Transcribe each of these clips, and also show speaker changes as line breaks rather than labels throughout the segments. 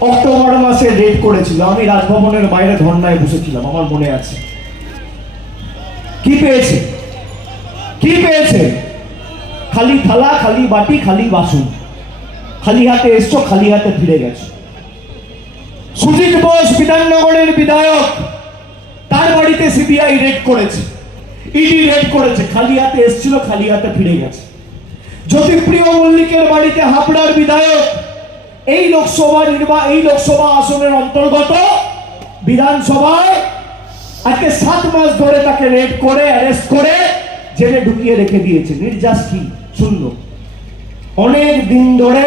October মাসে red করেছিল। আমি রাজভবনের বাইরে ধর্নায় বসেছিলাম, আমার মনে আছে। কি পেয়েছে? কি পেয়েছে? খালি থালা, খালি বাটি, খালি বাসন। খালি হাতে এসছো, খালি হাতে ফিরে গেছো। সুজিত বোস বিধাননগরের বিধায়ক, তার বাড়িতে সিবিআই রেড করেছে। ইডি রেড করেছে। খালি হাতে এসছিল, খালি হাতে ফিরে গেছে। জ্যোতিপ্রিয় মল্লিকের বাড়িতে হাবড়ার বিধায়ক এই লোকসভা নির্বা এই লোকসভা আসনের অন্তর্গত বিধানসভায় আজকে সাত মাস ধরে তাকে রেড করে অ্যারেস্ট করে জেলে ঢুকিয়ে রেখে দিয়েছে। নির্যাস কি? শূন্য। অনেক দিন ধরে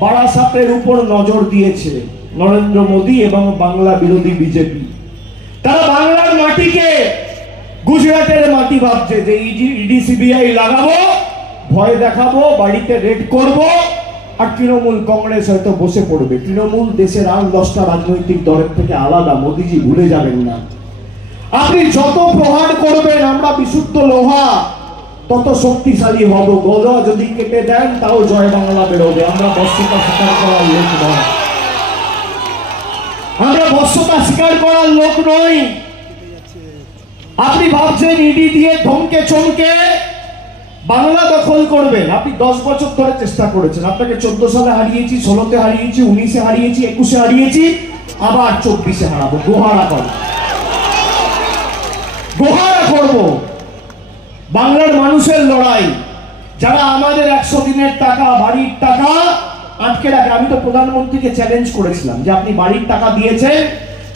বারাসাতের উপর নজর দিয়েছে নরেন্দ্র মোদী এবং বাংলা বিরোধী বিজেপি। তারা বাংলার মাটিকে গুজরাটের মাটি ভাবছে যে ইডি সিবিআই লাগাবো, ভয় দেখাবো, বাড়িতে রেড করব আর তৃণমূল কংগ্রেস হয়তো বসে পড়বে। তৃণমূল দেশের আর দশটা রাজনৈতিক দলের থেকে আলাদা, মোদিজি ভুলে যাবেন না। আপনি যত প্রহার করবেন, আমরা বিশুদ্ধ লোহা, তত শক্তিশালী হব। গলা যদি কেটে দেন, তাও জয় বাংলা বেরোবে। আমরা বস্তুতা স্বীকার করার লোক নয়। আমরা বস্তুতা স্বীকার করার লোক নই। আপনি ভাবছেন ইডি দিয়ে ধমকে চমকে বাংলা দখল করবেন। আপনি দশ বছর ধরে চেষ্টা করেছেন। আপনাকে চোদ্দ সালে হারিয়েছি, ষোলোতে হারিয়েছি, উনিশে হারিয়েছি, একুশে হারিয়েছি, আবার চব্বিশে হারাবো। গোহারা করব। গোহারা করব। বাংলার মানুষের লড়াই। যারা আমাদের একশো দিনের টাকা, বাড়ির টাকা আটকে রাখে আমি তো প্রধানমন্ত্রীকে চ্যালেঞ্জ করেছিলাম যে আপনি বাড়ির টাকা দিয়েছেন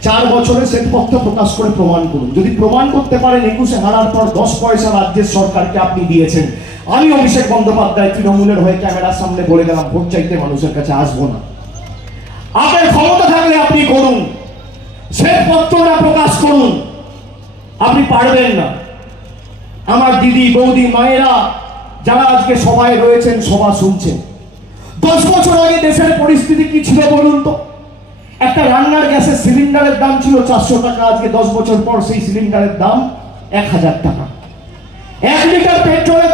চার বছরে শ্বেতপত্র প্রকাশ করে প্রমাণ করুন। যদি প্রমাণ করতে পারেন, একুশে হারার পর দশ পয়সা রাজ্যের সরকারকে আপনি দিয়েছেন। আমি অভিষেক বন্দ্যোপাধ্যায় তৃণমূলের হয়ে ক্যামেরার সামনে বলে গেলাম, ভোট চাইতে মানুষের কাছে আসব না। আপনার ক্ষমতা থাকলে আপনি করুন। শ্বেতপত্রটা প্রকাশ করুন। আপনি পারবেন না। আমার দিদি, বৌদি, মায়েরা যারা আজকে সবাই রয়েছেন, সভা শুনছেন। দশ বছর আগে দেশের পরিস্থিতি কি ছিল বলুন তো? একটা রান্নার গ্যাসের সিলিন্ডারের দাম ছিল চারশো টাকা, আজকে দশ বছর পর সেই সিলিন্ডারের দাম এক হাজার টাকা। এক লিটার পেট্রোলের